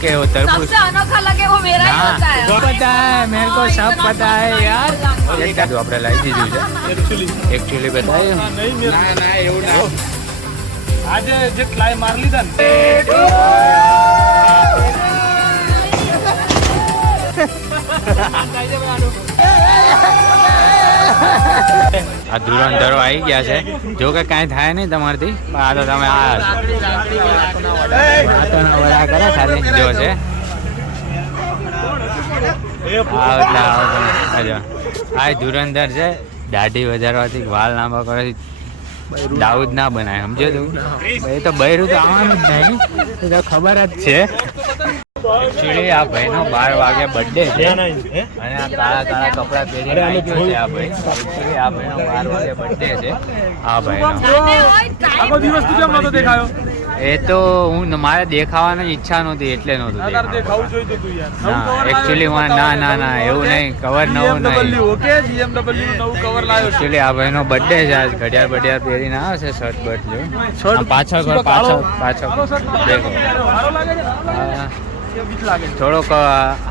Okay वो तरबूज सबसे अनोखा लगे वो मेरा ही होता है। पता है मेरे को सब पता है यार एक जो આપણે લાવી દીધું છે एक्चुअली बताइए ના એવું ના આજે જે ટ્રાય માર લીધા ને આ ધુરંધરો આવી ગયા છે જો કે કાંઈ થાય નહીં તમારથી આ તો તમે આ વડા કરે ખાલી જો છે આ ધુરંધર છે દાઢી વધારવાથી વાલ લાંબા કરવાથી દાઉદ ના બનાય સમજે તું એ તો બૈરું તો આવવાનું જ નહીં એ તો ખબર જ છે એકચ્યુઅલી આ ભાઈનો 12 વાગે બર્થડે છે અને આ કાળા કાળા કપડા પહેરીને આવી ગયો છે આ ભાઈ એકચ્યુઅલી આ ભાઈનો 12 વાગે બર્થડે છે આ ભાઈનો આખો દિવસ તું કેમ નતો દેખાયો એ તો હું મારે દેખાવાની ઈચ્છા નહોતી એટલે નહોતું દેખાવું જોઈતું તું યાર ના એકચ્યુઅલી ના એવું નહીં કવર નવું નહીં ઓકે BMW નવું કવર લાવ્યો એકચ્યુઅલી આ ભાઈનો બર્થડે છે આજ ઘડિયાળ પહેરીને આવે છે શર્ટ બર્ટ જો પાછળ દેખો થોડોક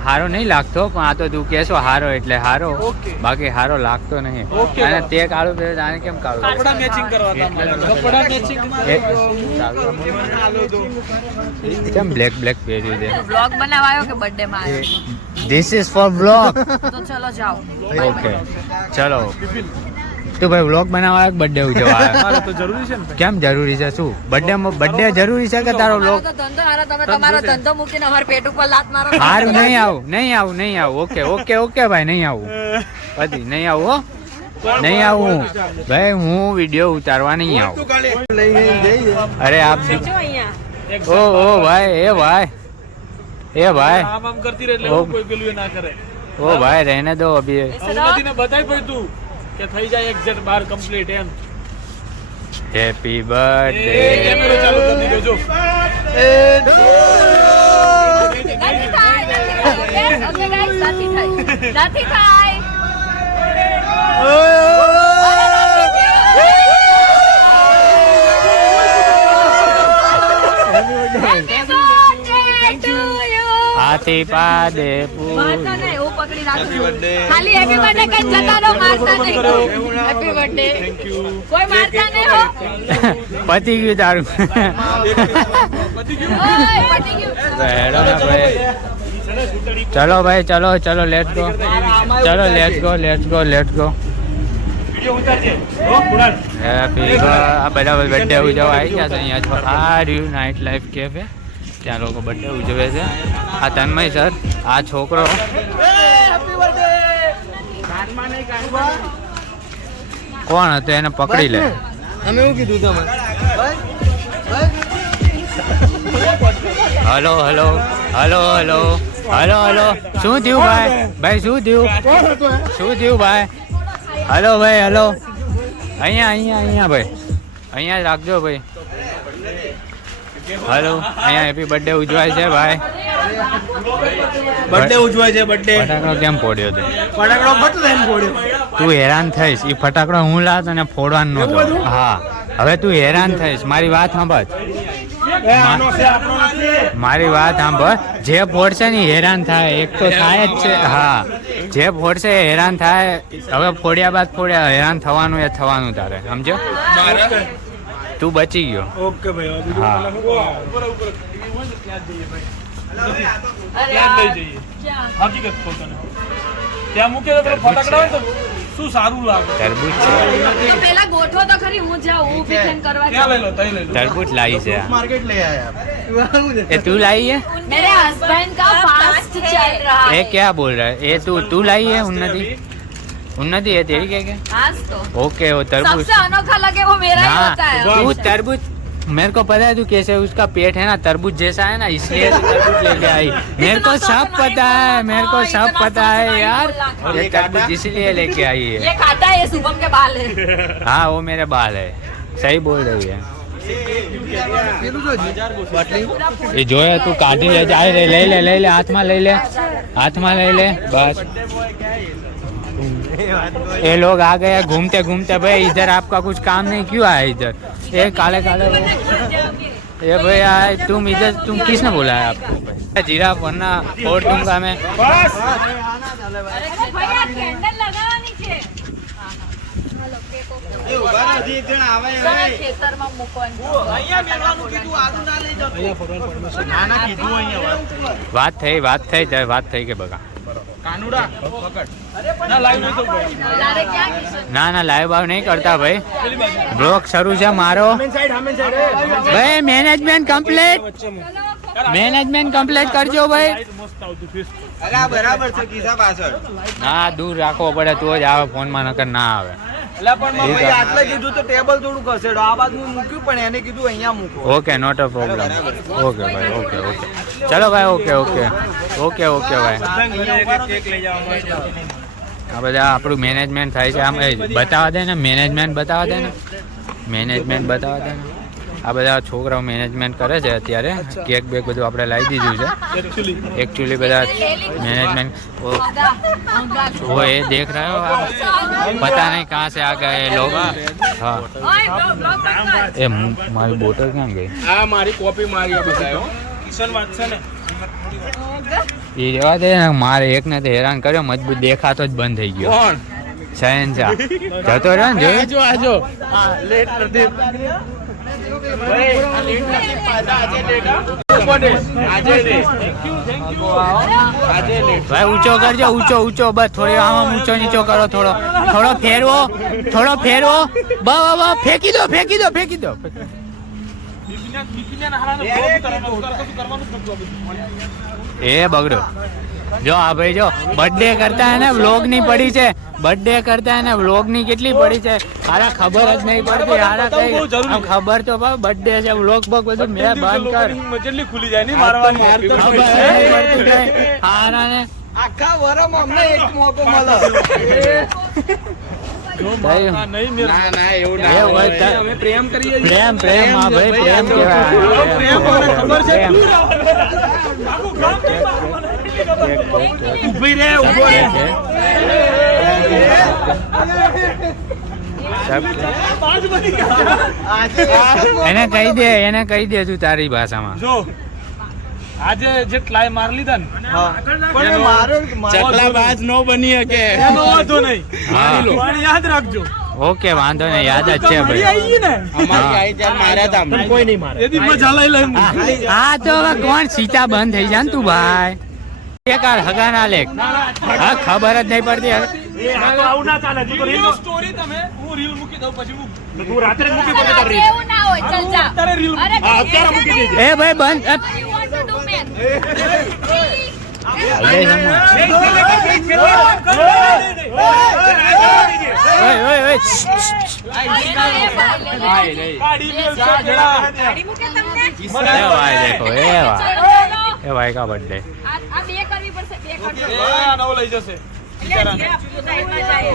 હારો નહીં લાગતો પણ આ તો તું કહેશો હારો એટલે હારો બાકી હારો લાગતો નહીં અને તે કાળું પહેરે આને કેમ કાળું કપડા મેચિંગ કરવા કપડા મેચિંગ કેમ બ્લેક પહેર્યું છે બ્લોગ બનાવાયો કે બર્થડે માં આવ્યો ધીસ ઇઝ ફોર બ્લોગ તો ચલો જાઓ ઓકે ચલો તું ભાઈ વ્લોગ બનાવવા બર્થડે ઉજવવા તો જરૂરી છે ને કેમ જરૂરી છે શું બર્થડે જરૂરી છે કે તારો વ્લોગ ધંધો હારો તમે તમારો ધંધો મૂકીને અમાર પેટ ઉપર લાત મારો હારું નહીં આવું ઓકે ભાઈ નહીં આવું પતિ નહીં આવું હો નહીં આવું ભાઈ હું વિડીયો ઉતારવા નહીં આવું અરે આપ ઓ ભાઈ આમ કરતી રહે એટલે કોઈ પેલું ના કરે ઓ ભાઈ રહેને દો અભી નથી ને બતાઈ ભાઈ તું કે થઈ જાય exact 12 complete am happy birthday કેમેરો ચાલુ કરી દીધો જો નથી થાય હાથી પાદે મારતા નહીં હું પકડી રાખું ખાલી હેપી બર્થડે કઈ જતા રહો મારતા નહીં હેપી બર્થડે થેન્ક યુ કોઈ મારતા નહીં હો પતી ગયું તારું પતી ગયું ઓય પતી ગયું ચલો ભાઈ ચલો લેટ્સ ગો વિડિયો ઉતારજે હો બુડાન હેપી આ બધા બર્થડે ઉજવવા આવી ગયા છે અહીંયા આ રહ્યું નાઇટ લાઈફ કેફે ત્યાં લોકો બર્થડે ઉજવે છે આ તન્મય સર આ છોકરો કોણ હતો એને પકડી લે અમે એવું કીધું તમે હલો શું થયું ભાઈ શું થયું ભાઈ હલો અહીંયા ભાઈ અહીંયા રાખજો ભાઈ હલો અહીંયા હેપી બર્થડે ઉજવાય છે ભાઈ બર્થડે ઉજવાય છે બર્થડે ફટાકડો કેમ ફોડ્યો તે ફટાકડો ફટ લઈને ફોડ્યો તું હેરાન થઈશ એ ફટાકડો હું લાત અને ફોડવાનું નહોતો હા હવે તું હેરાન થઈશ મારી વાત સાંભળ જે ફોડશે ને હેરાન થાય એક તો થાય જ છે હા જે ફોડશે હેરાન થાય હવે ફોડ્યા બાદ હેરાન થવાનું એ થવાનું તારે સમજો તું બચી ગયો ઓકે ભાઈ હા ઉપર ત્યાં જઈએ ભાઈ ત્યાં લઈ જઈએ હકીકત કહું તને ત્યાં મૂકે તો ફટાકડા હોય તો શું સારું લાગે તરબૂચ છે તો પેલા ગોઠવો તો ખરી હું જાઉં હું પિકન કરવા ત્યાં લઈ લો તઈ લઈ લો તરબૂચ લાવી છે मार्केट ले आया એ તું લાવી है मेरे हस्बैंड का फास्ट चल रहा ये है क्या बोल रहा है ये तू लाई है उन्नति है तेरी क्या आज तो ओके वो तरबूज सबसे अनोखा लगे वो मेरा ही होता है तू तरबूज मेरे को पता है तू कैसे उसका पेट है ना तरबूज जैसा है ना इसलिए तू तरबूज लेके आई मेरे को सब पता है यार ये तरबूज इसलिए लेके आई है ये खाता है ये शुभम के बाल है हाँ वो मेरे बाल है सही बोल रही है ये जो है तू काटी ले जा ले ले हाथ में ले ले बस ये लोग आ गए घूमते घूमते भाई इधर आपका कुछ काम नहीं क्यों आया इधर ये काले काले ये भैया तुम इधर तुम किसने बुलाया आपको भाई? जीरा वरना और दूंगा मैं। બસ અરે ભૈયા કેન્ડલ લગાવવાની છે. હાલો કેક ઓકે. એ ઉભા રહો, હજી એક જણ આવે હવે. ખેતરમાં મૂકવાનું. અહીંયા મેળવાનું કીધું, આજુ ના લઈ જતો. ના ના કીધું અહીંયા વાત. વાત થઈ કે બગા કાનુડા પકડ. ના લાઈવ નહીં તો તારે ક્યાં કિશન? ના લાઈવ ભાવ નહીં કરતા ભાઈ, બ્લોગ શરૂ છે મારો ભાઈ. મેનેજમેન્ટ કમ્પ્લીટ કરજો ભાઈ. મસ્ત આવતું ફિશ. અરે આ બરાબર છે કીધા પાછળ. હા દૂર રાખવો પડે તો જ આવે, ફોનમાં નકર ના આવે. એટલે પણ મમ્મી આટલે કીધું તો ટેબલ થોડું ખસેડો, આ બાજુ મૂક્યું પણ એને કીધું અહીંયા મૂકો. Okay not a problem. Okay ભાઈ ઓકે ચલો ભાઈ ઓકે ભાઈ. કેક લઈ જવા આ બધા આપણું મેનેજમેન્ટ થાય છે. આમ બતાવવા દે ને મેનેજમેન્ટ બતાવવા દે ને. આ બધા છોકરાઓ મેનેજમેન્ટ કરે છે અત્યારે. કેક બેક બધું આપણે લાવી દીધું છે एक्चुअली બધા मैनेजमेंट वो ये देख रहे हो आप, पता नहीं कहाँ से आ गए लोग. हाँ ये मारी बोतल कहाँ गई? આ મારી કોપી મારી બતાયો. કિશન વાત છે ને એ રેવા દે ને, મારે એકને તો હેરાન કર્યો, મજબૂત દેખાતો જ બંધ થઈ ગયો. કોણ? શહેનશાહ જતો રહ્યો ને જોયું? આજો હા લેટ પ્રદીપ. ભાઈ આ લેટ નથી, પાછા આજે લેટ હા. આજે લેટ. આજે લેટ. ભાઈ ઊંચો કરજો, ઊંચો બસ થોડી આમાં ઊંચો નીચો કરો, થોડો ફેરવો બસ ફેંકી દો. દીપીના હારાનો કરવાનું જ નતું. એ બગડો જો આ ભાઈ જો બર્થડે કરતા હે ને વ્લોગ ની પડી છે. વ્લોગ ની કેટલી પડી છે હારા ખબર જ નહીં પડતી. હારા કઈ આમ ખબર તો બર્થડે છે, વ્લોગ બધું મેં બંધ કર. જેટલી ખુલી જાય નહીં મારવાની. ખબર નહીં પડતી કઈ. હારા ને આખા વરમ અમને એક મોકો મળે. નહીં મેર ના ના એવું એ ના હોય હોય. તો- અમે પ્રેમ કરીએ છીએ. પ્રેમ હા ભાઈ પ્રેમ પ્રેમ મને ખબર છે. કહેવાય. આખું ગામ નહીં મારવાનું. એટલી ખબર. ઊભી રે ઊભો રે. પાંચ બની ગયા. આજે એને કહી દે તું તારી ભાષામાં. જો આજે જે ટ્રાય માર લીધા ને પણ મારો ચકલાબાજ નો બની શકે. એનો વાંધો નહીં. હા. પણ યાદ રાખજો ઓકે વાંધો નહીં, યાદ જ છે મળી ભાઈ. આવી ને અમારી આઈ ચાલ માર્યા તા અમને. કોઈ નહીં મારે. એથી મજા લઈ લઈ હા તો હવે કોણ સીતા બંધ થઈ જાય ને તું ભાઈ. એક આ હગા ના લેખ. હા ખબર જ નહીં પડતી. આવું ના ચાલે. સ્ટોરી તમે હું રીલ મૂકી દઉં પછી હું તું રાત્રે જ મૂકી પડે તારી એવું ના હોય ચલ જા. અત્યારે રીલ અરે અત્યારે મૂકી દેજે. એ ભાઈ બંધ. you want to do man? ઓય ગાડી મૂકે તમને? એ ભાઈ દેખો એ ભાઈ કા બર્થડે. આ બે કરવી પડશે, બે કરજો. નવો લઈ જશે. એટલે જે આપણું સાઈડમાં જાય.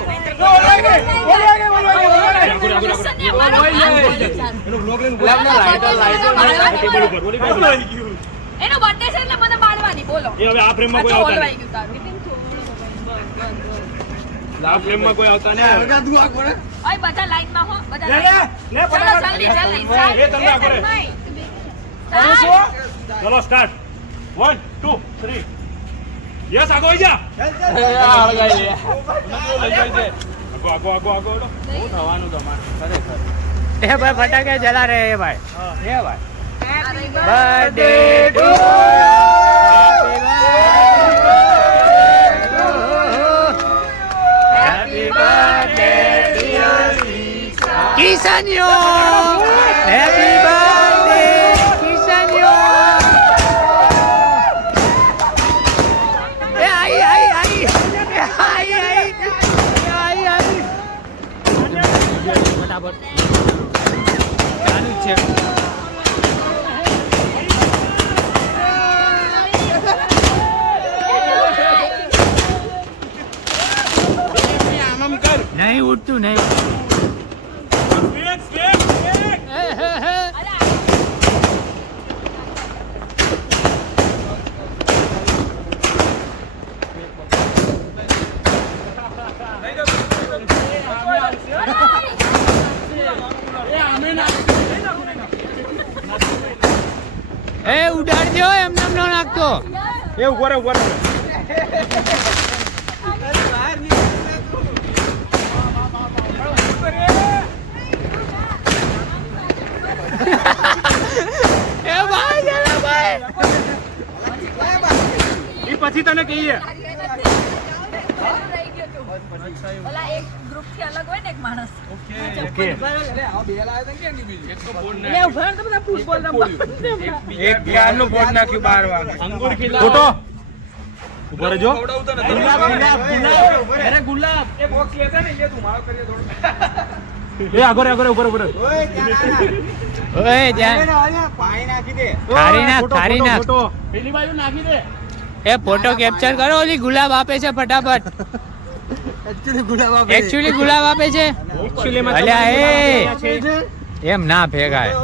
એનો બર્થડે છે એટલે મને બાળવાની બોલો. એ હવે આ ફ્રેમમાં કોઈ અચ્છા, આવતા ઓલવાઈ ગયું તારું. નહીં. આ ફ્રેમમાં કોઈ આવતા નહીં. ઓય બધા લાઈનમાં હો, બધા લે, લાઈનમાં. લે, ચાલો જલ્દી એ તમને આ કરે. ચલો સ્ટાર્ટ 1 2 3 યસ આગો આવી જા. લઈ જાય છે. આગો શું થવાનું તમારે ખરેખર? એ ભાઈ ફટાકે જલા રે એ ભાઈ. એ ભાઈ Happy birthday to happy birthday કિશન્યો. હેપી બર્થડે કિશન્યો. એ આઈ ફટાફટ ચાલુ જ છે. નહીં ઉઠતું નહીં. એ ઉડાડજો એમને એમ ન નાખતો. એ ઉભો રે એ ભાઈ ચાલો ભાઈ. એ પછી તને કહીએ. ઓલા એક ગ્રુપ થી અલગ હોય ને એક માણસ. એક ક્યારનું બોર્ડ નાખ્યું 12 વાગે. અંગૂર ખીલા ફોટો ઉભો રહેજો. અરે ગુલાબ એ બોક્સ લેતા ને લે તું મારો કરીએ થોડું. એ આગળ ઉભો ઓય ત્યાં પાણી નાખી દે. ખારી નાખ. ફોટો પેલી બાજુ નાખી દે. એ ફોટો કેપ્ચર કરો. ઓલી ગુલાબ આપે છે ફટાફટ. એકચ્યુઅલી ગુલાબ આપે છે. અલ્યા એમ ના ભેગાય.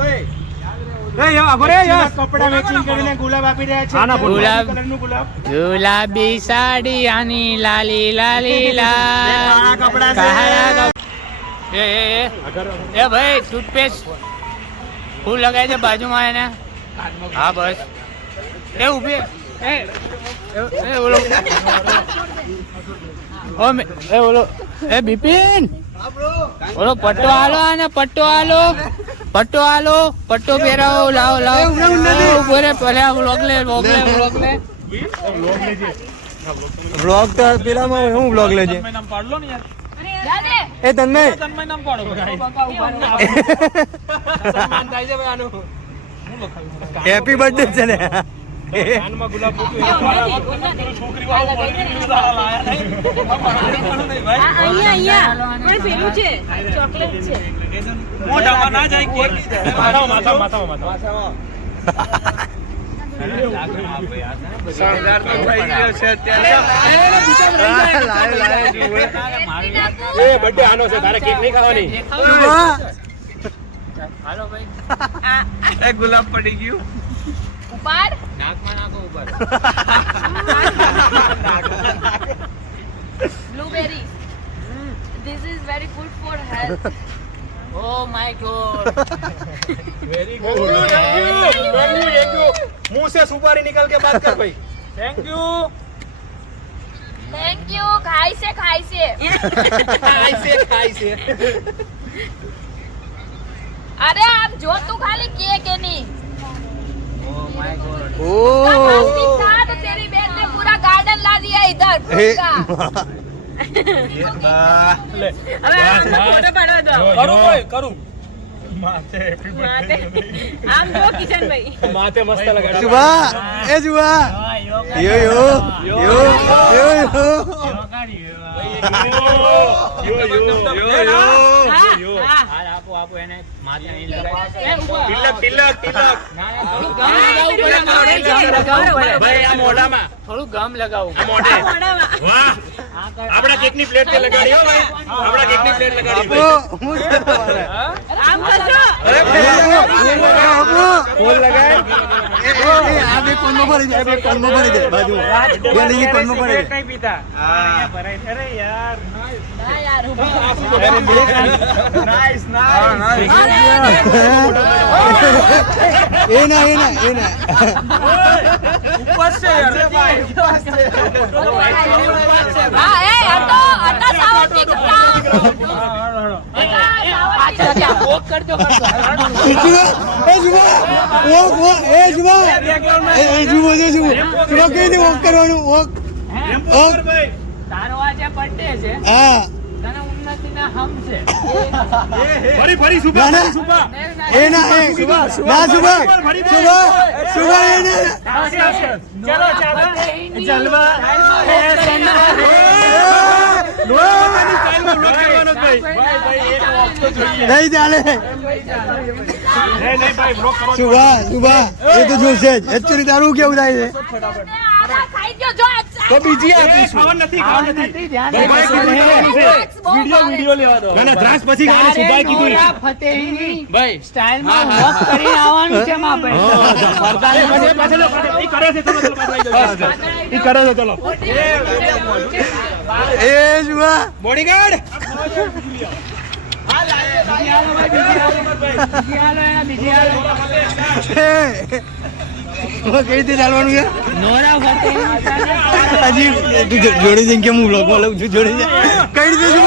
કપડા મેચિંગ કરીને ગુલાબ આપી રહ્યા છે. ગુલાબ. કલરનું ગુલાબ. ગુલાબી સાડી આની લાલી લાલી લાલ કપડા છે. કાળા એ ભાઈ ટૂથપેસ્ટ ફૂલ લગાય છે બાજુમાં એને. હા બસ એ ઉભી એ ઓલો ઓલો એ બિપિન ઓલો પટ્ટો હાલો અને પટ્ટો પહેરાવો. લાવો ઉભો રે ભલે વ્લોગ લે. વ્લોગ તો પેલામાં હું વ્લોગ લેજે. નામ પાડલો ને યાર. જાને એ તન્મય તન્મય નામ પાડો. હેપી બર્થડે છે ને. કાનમાં ગુલાબ છોકરી વાળો લાયા નહીં. અહીંયા પણ પેલું છે ચોકલેટ છે. મોઢામાં ના જાય કેક. માથામાં. શણગાર તો થઈ ગયો છે અત્યારે. એ બર્થડે આનો છે તારે કેક નહીં ખાવાની. હાલો ભાઈ એ ગુલાબ પડી ગયું. ઉપાડ નાકમાં નાખો ઉપર. blueberry. This is very good for health. Oh my god. Very good. Thank you. मुंह से सुपारी निकल के बात कर भाई. Thank you. Thank you. ખાય છે. અરે આમ જો તું ખાલી કે નહીં. Oh my god. प्लास्टिक था तो तेरी बहन ने पूरा गार्डन ला दिया इधर फूल का. ले. अबे फोटो पाडवा दो. करू भाई करू. माथे हैप्पी बर्थडे. આમ જો કિશન ભાઈ. माथे मस्त लगा. શુભા એ શુભા યો આપો એને માથે અહીં લગાવી. તિલક. ભાઈ આ મોઢામાં થોડું ગમ લગાવું. આ મોઢે વાહ આપણા કેકની પ્લેટ તે લગાડી હો ભાઈ. આપણા કેકની પ્લેટ લગાડી આપો હું છે તમારે આમ કરશો. અરે ફોન લગાય આ બે કોનમાં ભરી દે બાજુ ગેલી કોનમાં ભરી દે નહીં પીતા. હા અરે યાર ના યાર નાઈસ એ ના ઉપર છે યાર. હા એ અટા સાવતી કપડા. વોક કરજો. તારો આજે બર્થડે છે. હા તને ઉન્નતિના હમ છે. ફરી સુપા એ ના હે સુબા એ ના જલવા નહીં ચાલે સુબા એ તો જોશે જ એકચ્યુઅલી તારું કેવું થાય છે ખાઈ ગયો જો તો બીજી આપીશું વિડિયો લેવા દો. ના દ્રાસ પછી ગાડી સુબાઈ કીધું. ફતેહીની ભાઈ સ્ટાઇલમાં વોક કરીને આવવાનું છે માં ભાઈ. ચલો. એ સુબા બોડીગાર્ડ બીજી હાલો એના બીજી હાલો. કઈ રીતે ચાલવાનું છે નોરા ફરતે હજી તું જોડે જઈને કેમ હું બ્લોગમાં લઉં છું જોડે કઈ રીતે શું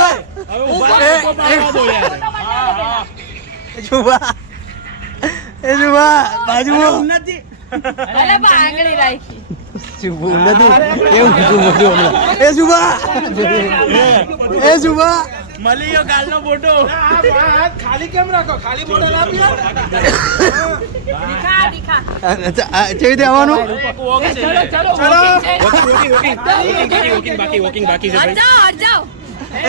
એ શુભા બાજુમાં અરે બા આંગળી રાખી શુભું નતું એવું કીધું બધું હમણાં એ શુભા મળી ગયો કાલનો ફોટો ખાલી કેમ રાખો ખાલી ફોટો ના દિખા દિખા કેવી રીતે આવવાનું હટ જાઓ એ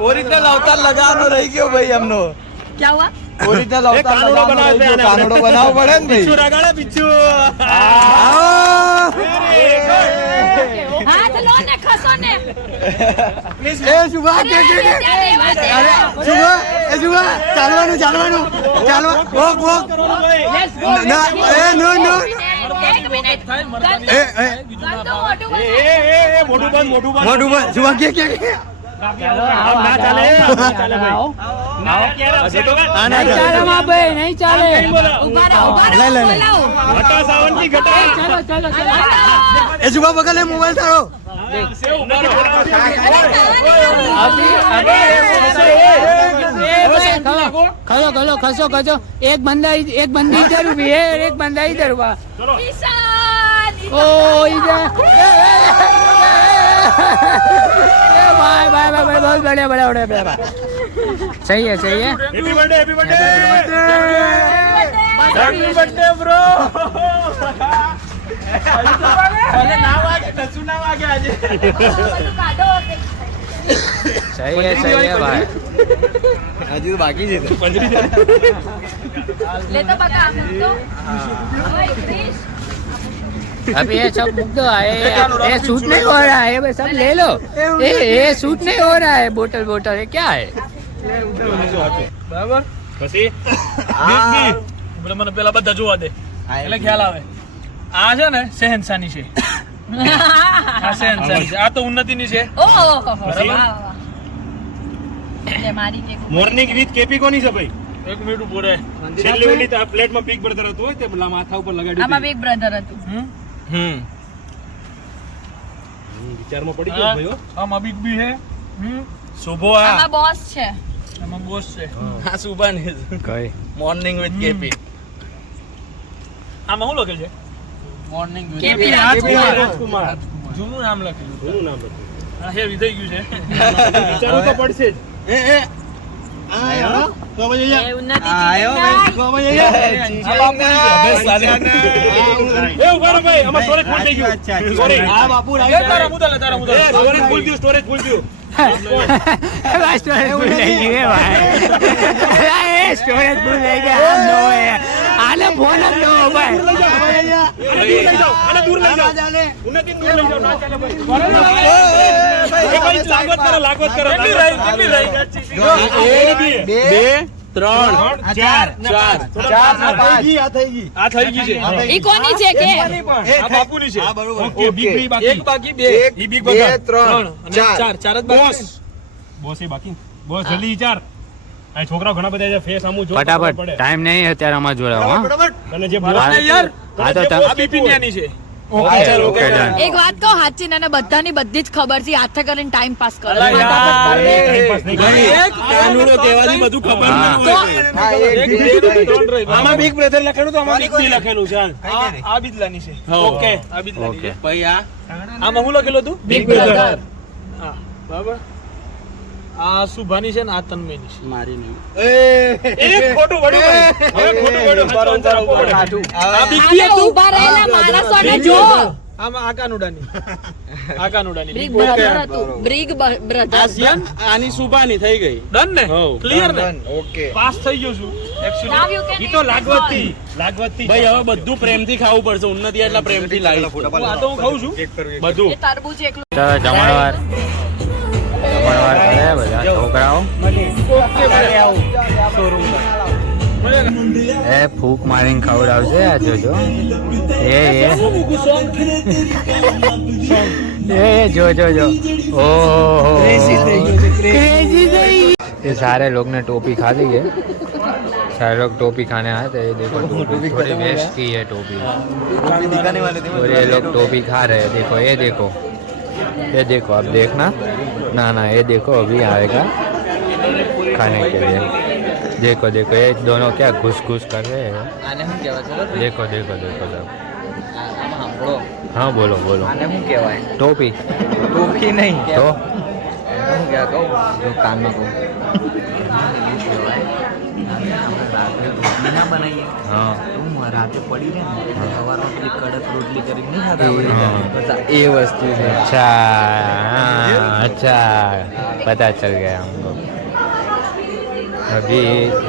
ઓરિજિનલ અવતાર લગાવવાનો રહી ગયો ભાઈ એમનો क्या हुआ ઓરિજિનલ અવતાર લગાવવાનો રહી ગયો કાનડો બનાવવો પડે ને ભાઈ પીછું हाथ लो ने खसो ने એ શુભા કે શુભા એ શુભા ચાલવાનું ચાલવા વોક ના એ નો एक मिनट એ મોટું બંધ મોઢું બંધ શુભા કે ના ચાલે નહીં ચાલે उभा रहो बोलाओ ઘટા સાવન की ઘટા એ શુભા બગલે મોબાઈલ તારો खसो एक बंदा इधर भी है एक बंदा इधर हुआ ईशान ओ इधर बाय बहुत बढ़िया सही है हैप्पी बर्थडे ब्रो ભલે ના વાગે નસુ ના વાગે આજે सही है भाई હજી તો બાકી છે ले तो बका तो ओए क्रिश अभी ये सब मुक दो ये शूट नहीं हो रहा है बस सब ले लो ये शूट नहीं हो रहा है बोतल ये क्या है બરાબર પછી બી મને પેલા બધા જોવા દે એટલે ખ્યાલ આવે આ છે ને શહેનશાહની છે આ શહેનશાહની છે આ તો ઉન્નતિની છે ओह ले मारी के મોર્નિંગ વિથ કેપી કોની છે ભાઈ એક મિનિટ ઉભો રહે છેલ્લી ઓલી તો આ પ્લેટમાં બિગ બ્રધર હતું હોય તે પેલા માથા ઉપર લગાડ્યું આમાં બિગ બ્રધર હતું વિચારમાં પડી ગયો ભાઈ હો. આમાં બિગ બી છે શુભો આ આમાં બોસ છે આમાં બોસ છે હા શુભા ને कई મોર્નિંગ વિથ કેપી આમાં શું લખેલ છે મોર્નિંગ કેપી રાજકુમાર જૂનું નામ લખેલું ઘણું નામ હતું આ હે વિધઈ ગયું છે વિચારવું તો પડશે જ એ ઉન્નતિ આયો એ ઉભા રહો ભાઈ આમાં સ્ટોરેજ ફૂલ થઈ ગયું સોરી આ બાપુ એ તારા મુદા સ્ટોરેજ ફૂલ થયું સ્ટોરેજ ફૂલ થયું स्टोरेज भूल जाइए भाई स्टोरेज भूल जाएगा हम नो है आले फोन लो भाई આને દૂર લઈ જાઓ ઉન્નતિ દૂર લઈ જાઓ ના ચાલે ભાઈ લાગવત કરો કેટલી રહી બે ત્રણ ચાર આ થઈ ગઈ છે ઈ કોની છે કે આ બાપુની છે ઓકે બિગ બી બાકી એક બાકી બે ઈ બિગ બે બગા ત્રણ ચાર જ બાકી બોસ એ બાકી બોસ જલ્દી ચાર આ છોકરાઓ ઘણા બધા છે ફેસ આમુ જો फटाफट टाइम नहीं है त्यारा मत जोड़ा हाँ અને જે બોસ ને યાર हाँ तो આ બીપીનિયાની છે ओके ओके डन એક વાત કહો હાચી ને બધાની બધી જ ખબર છે હાથે કરીને ટાઈમ પાસ કરો કાનુડો કહેવાથી બધું ખબર ન હોય આમાં બિગ બ્રધર લખેલું તો આમાં બિગ બી લખેલું છે આ બિદલાની છે ઓકે આ બિદલાની ओके છે ભાઈ આ આમાં શું લખેલું હતું Big Brother. હા બરાબર આ શુભાની છે ને આ તન્મયની છે મારી નહીં એક ખોટું વળ્યું હવે ખોટું વળ્યું આ બિગ બી આજે હતું ઊભા રહેલા માણસોને જો આમાં આકાનુડાની બિગ બ્રધર હતું બિગ બ્રધર આની સુબાની થઈ ગઈ ડન ને ક્લિયર ને ઓકે પાસ થઈ ગયો છું Now એક્ચ્યુઅલી you can ઈ તો end this લાગવતથી call. લાગવતથી ભાઈ હવે બધું પ્રેમથી ખાવું પડશે ઉન્નતિ એટલા પ્રેમથી લાવી આ તો હું ખાઉં છું બધું એ તરબૂચ એકલું जमणवार करे બધા છોકરાઓ એ ફૂક મારીને ખવડાવશે આ જોજો એ જો ओहो क्रेजी ये सारे लोग ने टोपी खा ली है सारे लोग टोपी खाने आए थे। ये देखो टोपी थोड़ी वेस्ट की है टोपी। और ये लोग टोपी खा रहे हैं। देखो ये देखो, ये देखो, आप देखना ना ना, ये देखो अभी आएगा खाने के लिए। देखो देखो ये दोनों क्या घुस घुस कर रहे हैं। देखो देखो देखो सब। हाँ बोलो बोलो। टोपी टोपी नहीं तो હું क्या કહું જો કાનમાં કહું ના બનાવીએ हाँ તો હું રાતે પડી રહે ને સવારમાં પેલી કડક રોટલી કરીને નહીં ખાતા हाँ। એ વસ્તુ છે अच्छा हाँ, अच्छा पता चल गया हमको। अभी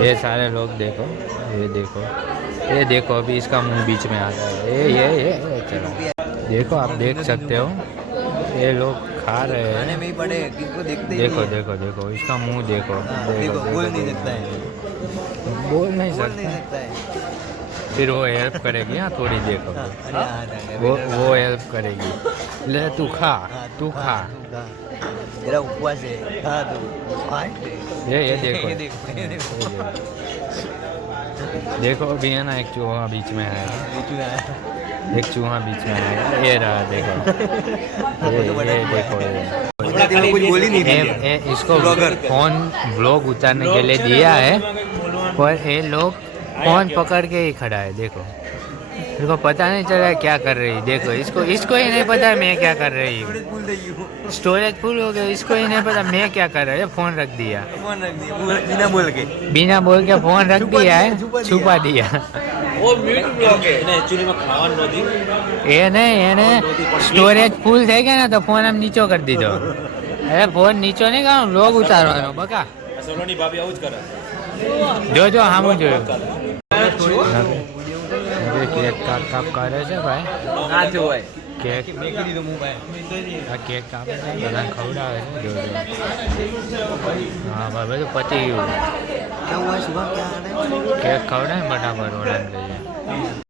ये सारे लोग देखो, ये देखो, ये देखो, अभी इसका मुंह बीच में आ गया है। ये चलो देखो, आप देख सकते हो ये लोग खा रहे खाने हैं। में ही पड़े किसको देखते ही देखो नहीं। देखो देखो इसका मुंह देखो, देखो बोल नहीं सकता है बोल नहीं बोल नहीं सकता। सकता है फिर वो हेल्प करेगी। हाँ थोड़ी देखो, अरे हाँ जाएगा वो हेल्प करेगी। ले तू खा, तू खा। तेरा उपवास है खा दो ये देखो, ये देखो ये देखो देखो अभी है ना एक चूहा बीच में है, बीचू आया एक चूहा बीच में है। ये रहा देखो, ये देखो ये। कुछ बोली नहीं इसको फोन ब्लॉग उतारने के लिए दिया है, पर ये लोग फोन पकड़ के ही खड़ा है। देखो इसको पता नहीं चल रहा है क्या कर रही है। देखो इसको ही नहीं पता है मैं क्या कर रही हूँ। स्टोरेज फुल हो गया, इसको ही नहीं पता मैं क्या कर रहा है। फोन रख दिया, फोन रख दिया बिना बोल के बिना बोल के फोन रख दिया है, छुपा दिया। वो मीट ब्लॉग है એને એક્ચ્યુઅલી માં ખાવાનું નથી એને સ્ટોરેજ ફૂલ થઈ ગયા ને તો ફોન આમ નીચો કરી દીધો। અરે ફોન નીચો નહીં કરવાનો, લોગ ઉતારવાનો બકા। સોલોની ભાભી આવું જ કરે જોજો હામું જોયો। હવે કેક કાપ કરે છે ભાઈ, ના જોવાય કેક મેં કીધું તો હું ભાઈ આ કેક કાપે છે, બધાને ખવડાવે છે। જોજો હા ભાઈ બધું પતી ગયું। क्या हुआ सुबह क्या आ रहा है કેક ખવડાવે ફટાફટ ઓળાને લઈએ।